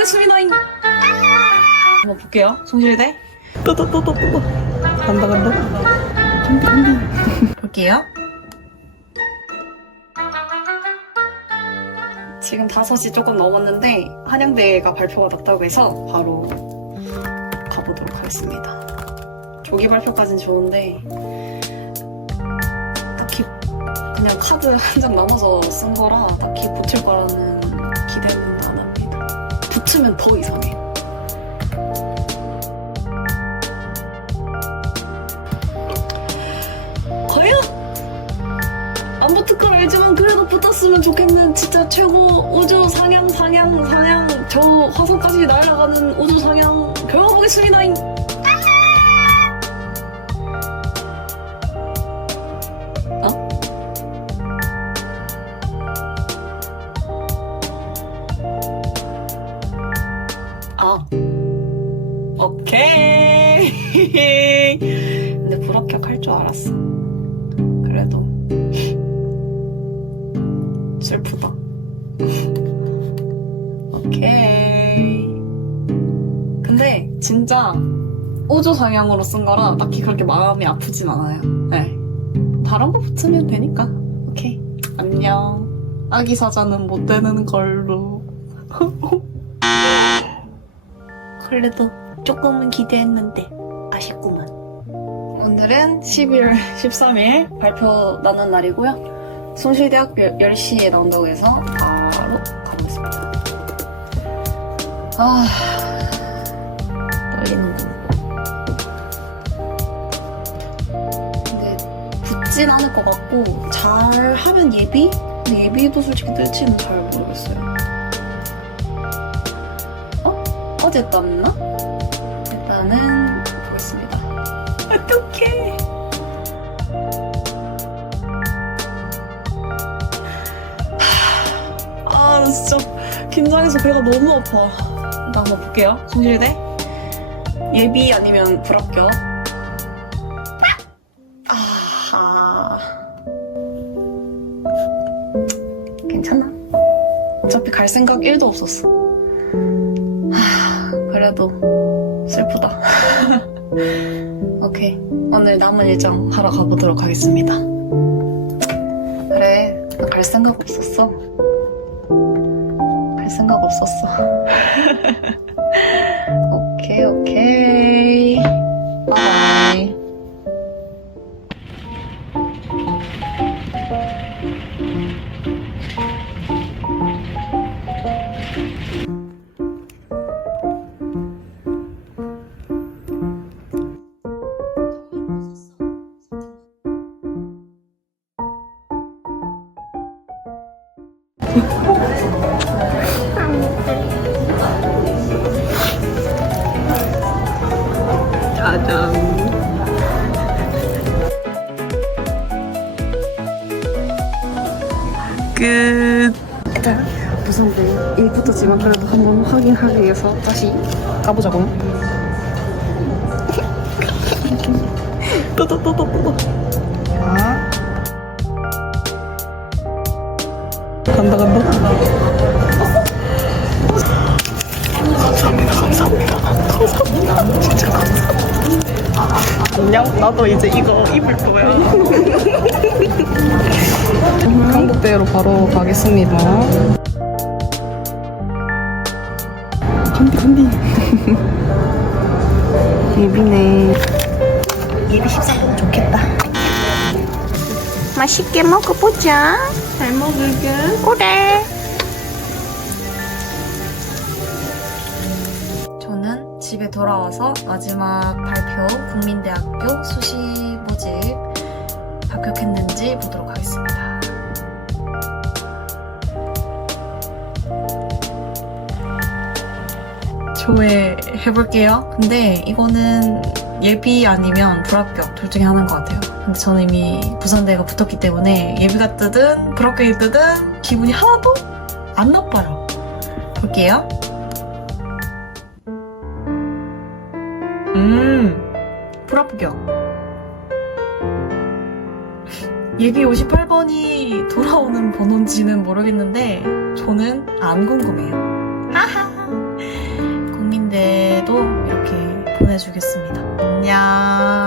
배워보겠습니다. 한번 볼게요. 손실대. 또또또또 또. 간다 간다. 간다 간다. 볼게요. 지금 5시 조금 넘었는데 한양대가 발표가 났다고 해서 바로 가보도록 하겠습니다. 조기 발표까진 좋은데 딱히 그냥 카드 한 장 남아서 쓴 거라 딱히 붙을 거라는. 붙으면 더 이상해. 과연? 안 붙을 걸 알지만 그래도 붙었으면 좋겠는 진짜 최고 우주 상향 상향 상향 저 화성까지 날아가는 우주 상향 배워보겠습니다. 아 오케이 근데 불합격할 줄 알았어 그래도 슬프다. 오케이. 근데 진짜 우주 상향으로 쓴 거라 딱히 그렇게 마음이 아프진 않아요. 네. 다른 거 붙으면 되니까. 오케이. 안녕. 아기 사자는 못 되는 걸로. 그래도 조금은 기대했는데 아쉽구만. 오늘은 11월 13일 발표 나는 날이고요. 숭실대학교 10시에 나온다고 해서 바로 가보겠습니다. 아, 떨리는군. 근데 붙진 않을 것 같고, 잘 하면 예비? 예비도 솔직히 뜰지는 잘 모르겠어요. 어? 어제 떴나? 일단은 보겠습니다. 어떡해. 아, 나 진짜 긴장해서 배가 너무 아파. 일단 한번 볼게요. 손실대. 예비 아니면 불합격. 아하. 괜찮아. 어차피 갈 생각 1도 없었어. 하, 그래도 슬프다. 오케이. 오늘 남은 일정 하러 가보도록 하겠습니다. 그래, 나갈 생각 없었어. 할 생각 없었어. 오케이, 오케이. 바이. 짜잔. 끝. 일단 무슨데 1부터 지만 그래도 한번 확인하기 위해서 다시 가보자고. 또또또또또. 자. 간다 간다. 감사합니다 감사합니다. 감사합니다 진짜 감사합니다 안녕? 나도 이제 이거 입을 거야. 한국대로 바로 가겠습니다. 간디 간디 예비네. 예비 식사도 좋겠다. 맛있게 먹어보자. 잘 먹을게 그래. 저는 집에 돌아와서 마지막 발표 국민대학교 수시 모집 합격했는지 보도록 하겠습니다. 조회해볼게요. 근데 이거는 예비 아니면 불합격 둘 중에 하나인 것 같아요. 근데 저는 이미 부산대가 붙었기 때문에 예비가 뜨든 불합격이 뜨든 기분이 하나도 안 나빠요. 볼게요. 음, 불합격. 예비 58번이 돌아오는 번호인지는 모르겠는데, 저는 안 궁금해요. 하하. 보내주겠습니다. 안녕.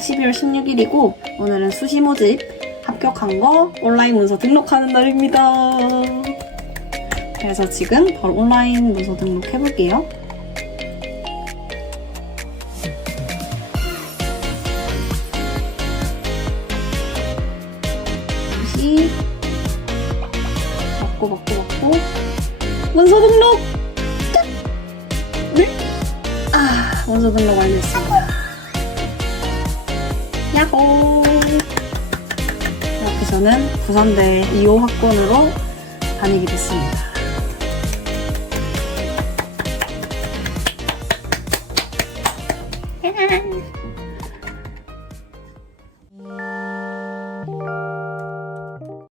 12월 16일이고 오늘은 수시 모집 합격한 거 온라인 문서 등록하는 날입니다. 그래서 지금 바로 온라인 문서 등록해 볼게요. 수시 받고 받고 받고 문서 등록 끝! 네? 아 문서 등록 완료했습니다. 야호! 이렇게 저는 부산대 2호 학번으로 다니게 됐습니다.